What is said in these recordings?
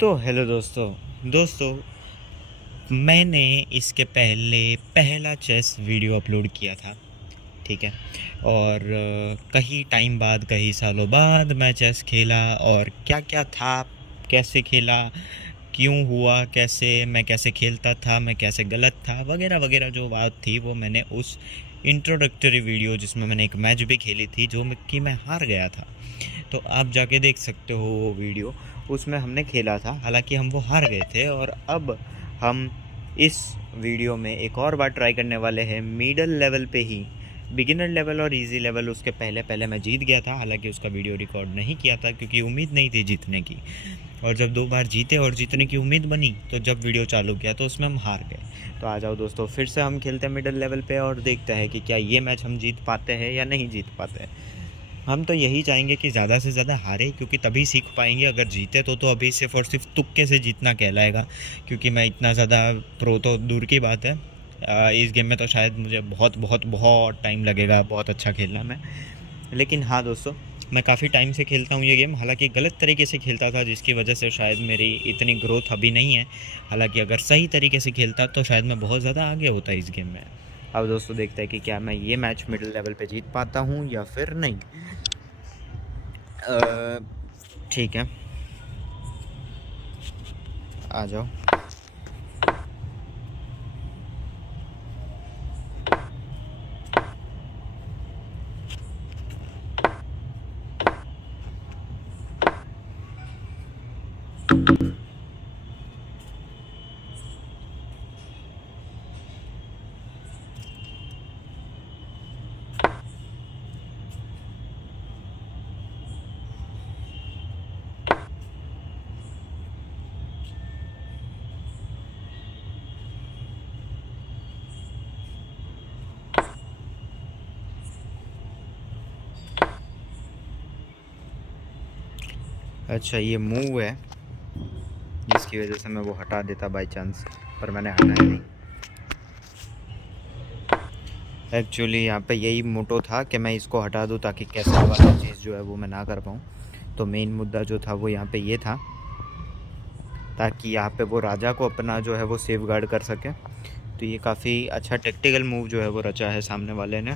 तो हेलो दोस्तों मैंने इसके पहले पहला चेस वीडियो अपलोड किया था। ठीक है। और कहीं टाइम बाद, कई सालों बाद मैं चेस खेला और क्या क्या था, कैसे खेला, क्यों हुआ, कैसे मैं कैसे खेलता था, मैं कैसे गलत था, वगैरह वगैरह जो बात थी वो मैंने उस इंट्रोडक्टरी वीडियो जिसमें मैंने एक मैच भी खेली थी जो कि मैं हार गया था, तो आप जाके देख सकते हो वो वीडियो। उसमें हमने खेला था, हालांकि हम वो हार गए थे। और अब हम इस वीडियो में एक और बार ट्राई करने वाले हैं मिडल लेवल पे ही। बिगिनर लेवल और इजी लेवल उसके पहले पहले मैं जीत गया था, हालांकि उसका वीडियो रिकॉर्ड नहीं किया था क्योंकि उम्मीद नहीं थी जीतने की। और जब 2 बार जीते और जीतने की उम्मीद बनी तो जब वीडियो चालू किया तो उसमें हम हार गए। तो आ जाओ दोस्तों, फिर से हम खेलते हैं मिडल लेवल पे और देखते हैं कि क्या ये मैच हम जीत पाते हैं या नहीं जीत पाते हैं। हम तो यही चाहेंगे कि ज़्यादा से ज़्यादा हारे, क्योंकि तभी सीख पाएंगे। अगर जीते तो अभी सिर्फ और सिर्फ तुक्के से जीतना कहलाएगा, क्योंकि मैं इतना ज़्यादा प्रो तो दूर की बात है। इस गेम में तो शायद मुझे बहुत बहुत बहुत टाइम लगेगा बहुत अच्छा खेलना में। लेकिन हाँ दोस्तों, मैं काफ़ी टाइम से खेलता हूँ ये गेम, हालांकि गलत तरीके से खेलता था जिसकी वजह से शायद मेरी इतनी ग्रोथ अभी नहीं है। हालांकि अगर सही तरीके से खेलता तो शायद मैं बहुत ज़्यादा आगे होता इस गेम में। अब दोस्तों देखते हैं कि क्या मैं ये मैच मिडिल लेवल पे जीत पाता हूँ या फिर नहीं। ठीक है, आ जाओ। अच्छा, ये मूव है जिसकी वजह से मैं वो हटा देता बाय चांस, पर मैंने हटाया नहीं। एक्चुअली यहाँ पे यही मोटो था कि मैं इसको हटा दूँ ताकि कैसल वाला चीज़ जो है वो मैं ना कर पाऊँ। तो मेन मुद्दा जो था वो यहाँ पे ये था, ताकि यहाँ पे वो राजा को अपना जो है वो सेफ गार्ड कर सके। तो ये काफ़ी अच्छा टेक्टिकल मूव जो है वो रचा है सामने वाले ने।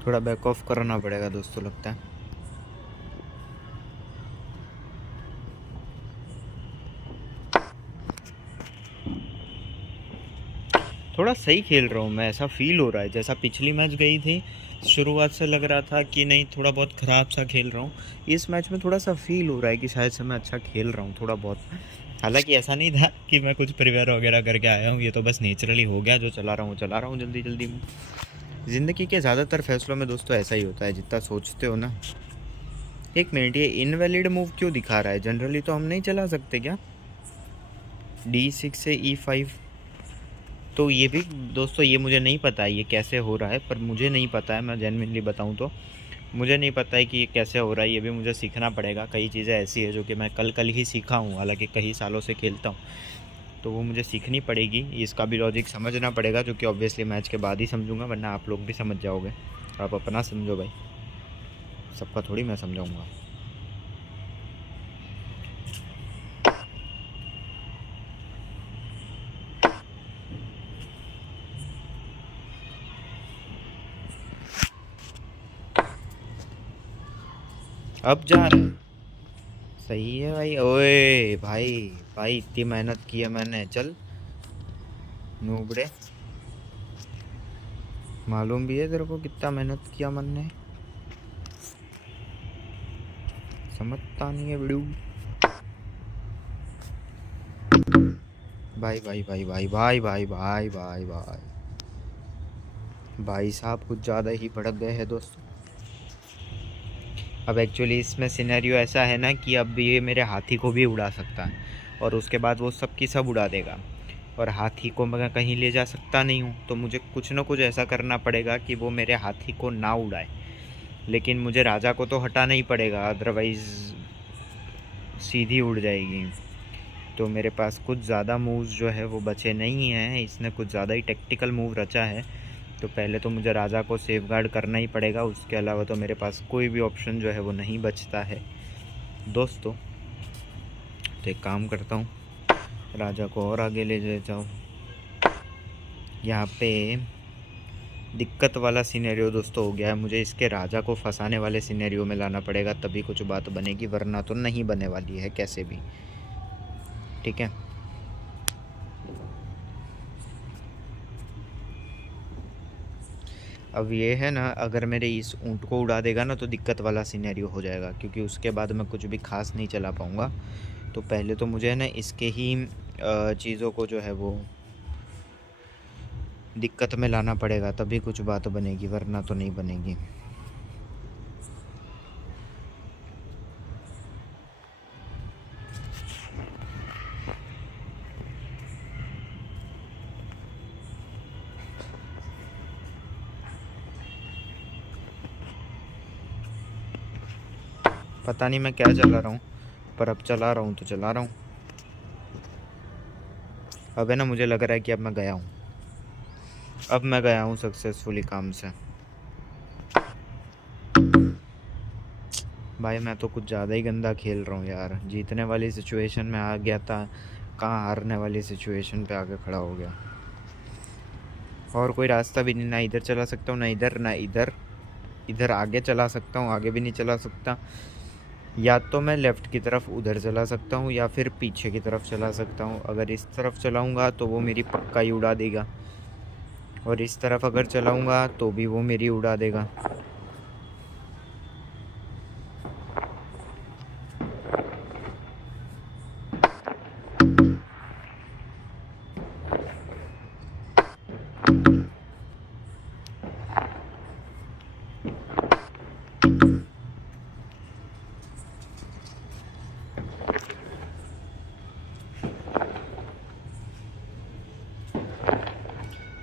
थोड़ा बैक ऑफ करना पड़ेगा दोस्तों, लगता है। थोड़ा सही खेल रहा हूँ मैं, ऐसा फील हो रहा है जैसा पिछली मैच गई थी। शुरुआत से लग रहा था कि नहीं, थोड़ा बहुत ख़राब सा खेल रहा हूँ। इस मैच में थोड़ा सा फील हो रहा है कि शायद से मैं अच्छा खेल रहा हूँ थोड़ा बहुत। हालांकि ऐसा नहीं था कि मैं कुछ प्रिपेयर वगैरह करके आया हूँ, ये तो बस नेचुरली हो गया। जो चला रहा हूँ जल्दी जल्दी में। ज़िंदगी के ज़्यादातर फैसलों में दोस्तों ऐसा ही होता है, जितना सोचते हो ना। एक मिनट, ये इनवैलिड मूव क्यों दिखा रहा है? जनरली तो हम नहीं चला सकते क्या? D6 से E5। तो ये भी दोस्तों, ये मुझे नहीं पता है ये कैसे हो रहा है, पर मुझे नहीं पता है, मैं जेन्युइनली बताऊं तो मुझे नहीं पता है कि ये कैसे हो रहा है। ये भी मुझे सीखना पड़ेगा। कई चीज़ें ऐसी है जो कि मैं कल कल ही सीखा हूँ, हालांकि कई सालों से खेलता हूँ, तो वो मुझे सीखनी पड़ेगी। इसका भी लॉजिक समझना पड़ेगा, जो कि ऑब्वियसली मैच के बाद ही समझूंगा, वरना आप लोग भी समझ जाओगे। आप अपना समझो भाई, सबका थोड़ी मैं समझाऊँगा। अब जा रहा है, सही है भाई। ओए भाई, भाई इतनी मेहनत की है मैंने, चल नूबड़े। मालूम भी है तेरे को कितना मेहनत किया मैंने, समझता नहीं है बिड़ू। भाई भाई भाई भाई भाई भाई भाई भाई भाई भाई साहब कुछ ज़्यादा ही भड़क गए हैं दोस्तों। अब एक्चुअली इसमें सिनेरियो ऐसा है ना कि अब ये मेरे हाथी को भी उड़ा सकता है और उसके बाद वो सब की सब उड़ा देगा, और हाथी को मैं कहीं ले जा सकता नहीं हूँ, तो मुझे कुछ ना कुछ ऐसा करना पड़ेगा कि वो मेरे हाथी को ना उड़ाए। लेकिन मुझे राजा को तो हटाना ही पड़ेगा, अदरवाइज़ सीधी उड़ जाएगी। तो मेरे पास कुछ ज़्यादा मूव्स जो है वो बचे नहीं हैं, इसने कुछ ज़्यादा ही टैक्टिकल मूव रचा है। तो पहले तो मुझे राजा को सेफगार्ड करना ही पड़ेगा, उसके अलावा तो मेरे पास कोई भी ऑप्शन जो है वो नहीं बचता है दोस्तों। तो एक काम करता हूँ, राजा को और आगे ले जाता हूँ। यहाँ पे दिक्कत वाला सिनेरियो दोस्तों हो गया है, मुझे इसके राजा को फंसाने वाले सिनेरियो में लाना पड़ेगा, तभी कुछ बात बनेगी, वरना तो नहीं बनने वाली है कैसे भी। ठीक है, अब ये है ना, अगर मेरे इस ऊँट को उड़ा देगा ना तो दिक्कत वाला सिनेरियो हो जाएगा, क्योंकि उसके बाद मैं कुछ भी खास नहीं चला पाऊँगा। तो पहले तो मुझे है ना इसके ही चीज़ों को जो है वो दिक्कत में लाना पड़ेगा, तभी कुछ बात बनेगी, वरना तो नहीं बनेगी। पता नहीं मैं क्या चला रहा हूँ, पर अब चला रहा हूँ तो चला रहा हूँ। अब है ना मुझे लग रहा है कि अब मैं गया हूँ सक्सेसफुली काम से। भाई मैं तो कुछ ज़्यादा ही गंदा खेल रहा हूँ यार, जीतने वाली सिचुएशन में आ गया था, कहाँ हारने वाली सिचुएशन पे आके खड़ा हो गया। और कोई रास्ता भी नहीं, ना इधर चला सकता हूँ, ना इधर, ना इधर। इधर आगे चला सकता हूँ, आगे भी नहीं चला सकता। या तो मैं लेफ़्ट की तरफ उधर चला सकता हूँ, या फिर पीछे की तरफ चला सकता हूँ। अगर इस तरफ चलाऊँगा तो वो मेरी पक्का ही उड़ा देगा, और इस तरफ अगर चलाऊँगा तो भी वो मेरी उड़ा देगा।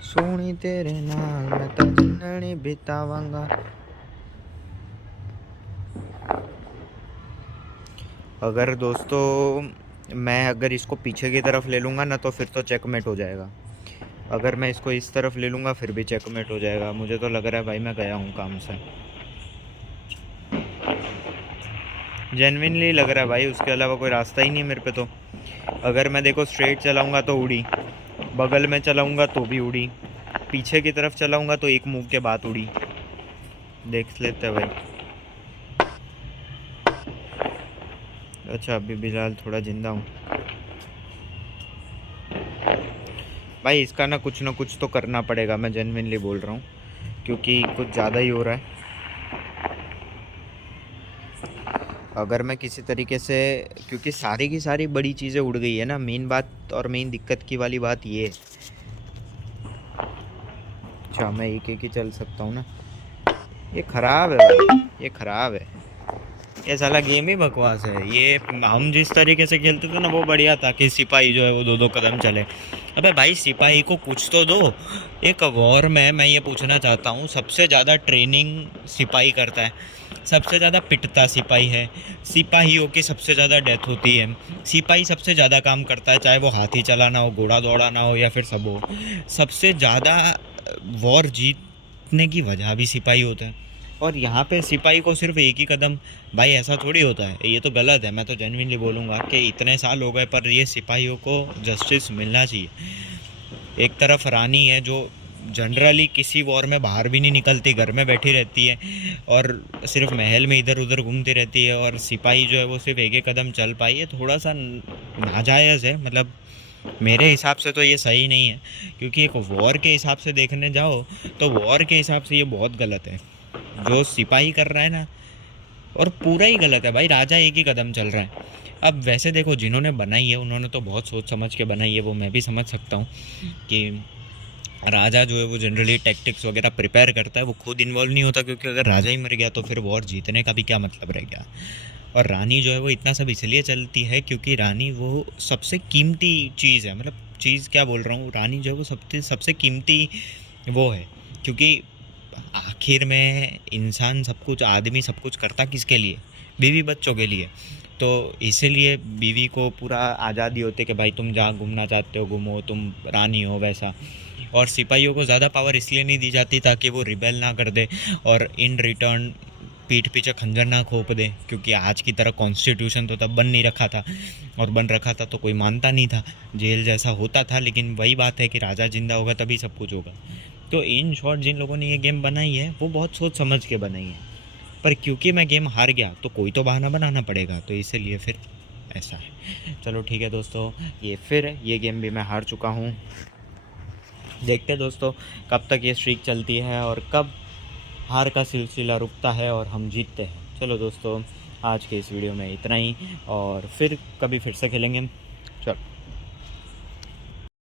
सोनी तेरे नाल मैं तो जिंदड़ी बितावांगा। अगर दोस्तों मैं अगर इसको पीछे की तरफ ले लूँगा ना तो फिर तो चेकमेट हो जाएगा। अगर मैं इसको इस तरफ ले लूँगा फिर भी चेकमेट हो जाएगा। मुझे तो लग रहा है भाई मैं गया हूँ काम से, जेन्युइनली लग रहा है भाई, उसके अलावा कोई रास्ता ही नहीं है मेरे पे। तो अगर मैं देखो स्ट्रेट चलाऊँगा तो उड़ी, बगल में चलाऊँगा तो भी उड़ी, पीछे की तरफ चलाऊँगा तो एक मूव के बाद उड़ी। देख लेते हैं भाई। अच्छा अभी बिलाल थोड़ा जिंदा हूँ भाई, इसका ना कुछ तो करना पड़ेगा, मैं जेन्युइनली बोल रहा हूँ, क्योंकि कुछ ज़्यादा ही हो रहा है। अगर मैं किसी तरीके से, क्योंकि सारी की सारी बड़ी चीज़ें उड़ गई है ना, मेन बात और मेन दिक्कत की वाली बात ये है। अच्छा मैं एक ही चल सकता हूँ ना, ये ख़राब है भाई, ये ख़राब है, ये साला गेम ही बकवास है। ये हम जिस तरीके से खेलते थे ना वो बढ़िया था, कि सिपाही जो है वो 2-2 कदम चले। अबे भाई सिपाही को कुछ तो दो। एक वॉर में मैं ये पूछना चाहता हूँ, सबसे ज़्यादा ट्रेनिंग सिपाही करता है, सबसे ज़्यादा पिटता सिपाही है, सिपाहियों की सबसे ज़्यादा डेथ होती है, सिपाही सबसे ज़्यादा काम करता है, चाहे वो हाथी चलाना हो, घोड़ा दौड़ाना हो, या फिर सब हो। सबसे ज़्यादा वॉर जीतने की वजह भी सिपाही होता है। और यहाँ पे सिपाही को सिर्फ एक ही कदम, भाई ऐसा थोड़ी होता है, ये तो गलत है। मैं तो जेन्युइनली बोलूँगा कि इतने साल हो गए पर ये सिपाहियों को जस्टिस मिलना चाहिए। एक तरफ रानी है जो जनरली किसी वॉर में बाहर भी नहीं निकलती, घर में बैठी रहती है और सिर्फ महल में इधर उधर घूमती रहती है, और सिपाही जो है वो सिर्फ एक कदम चल पाई है, थोड़ा सा नाजायज़ है। मतलब मेरे हिसाब से तो ये सही नहीं है, क्योंकि एक वॉर के हिसाब से देखने जाओ तो वॉर के हिसाब से ये बहुत गलत है जो सिपाही कर रहा है ना, और पूरा ही गलत है भाई। राजा एक ही कदम चल रहा है, अब वैसे देखो, जिन्होंने बनाई है उन्होंने तो बहुत सोच समझ के बनाई है, वो मैं भी समझ सकता हूँ कि राजा जो है वो जनरली टैक्टिक्स वगैरह प्रिपेयर करता है, वो खुद इन्वॉल्व नहीं होता, क्योंकि अगर राजा ही मर गया तो फिर वॉर जीतने का भी क्या मतलब रह गया। और रानी जो है वो इतना सब इसलिए चलती है क्योंकि रानी वो सबसे कीमती चीज़ है, मतलब चीज़ क्या बोल रहा हूँ, रानी जो है वो सबसे सबसे कीमती वो है, क्योंकि आखिर में इंसान सब कुछ, आदमी सब कुछ करता किसके लिए, बीवी बच्चों के लिए। तो इसीलिए बीवी को पूरा आज़ादी होती है कि भाई तुम जहाँ घूमना चाहते हो घूमो, तुम रानी हो वैसा। और सिपाहियों को ज़्यादा पावर इसलिए नहीं दी जाती ताकि वो रिबेल ना कर दे और इन रिटर्न पीठ पीछे खंजर ना खोप दे, क्योंकि आज की तरह कॉन्स्टिट्यूशन तो तब बन नहीं रखा था, और बन रखा था तो कोई मानता नहीं था, जेल जैसा होता था। लेकिन वही बात है कि राजा जिंदा होगा तभी सब कुछ होगा। तो इन शॉर्ट जिन लोगों ने ये गेम बनाई है वो बहुत सोच समझ के बनाई है, पर क्योंकि मैं गेम हार गया तो कोई तो बहाना बनाना पड़ेगा, तो इसीलिए फिर ऐसा है। चलो ठीक है दोस्तों, ये गेम भी मैं हार चुका हूँ। देखते हैं दोस्तों कब तक ये स्ट्रीक चलती है और कब हार का सिलसिला रुकता है और हम जीतते हैं। चलो दोस्तों, आज के इस वीडियो में इतना ही, और फिर कभी फिर से खेलेंगे। चलो।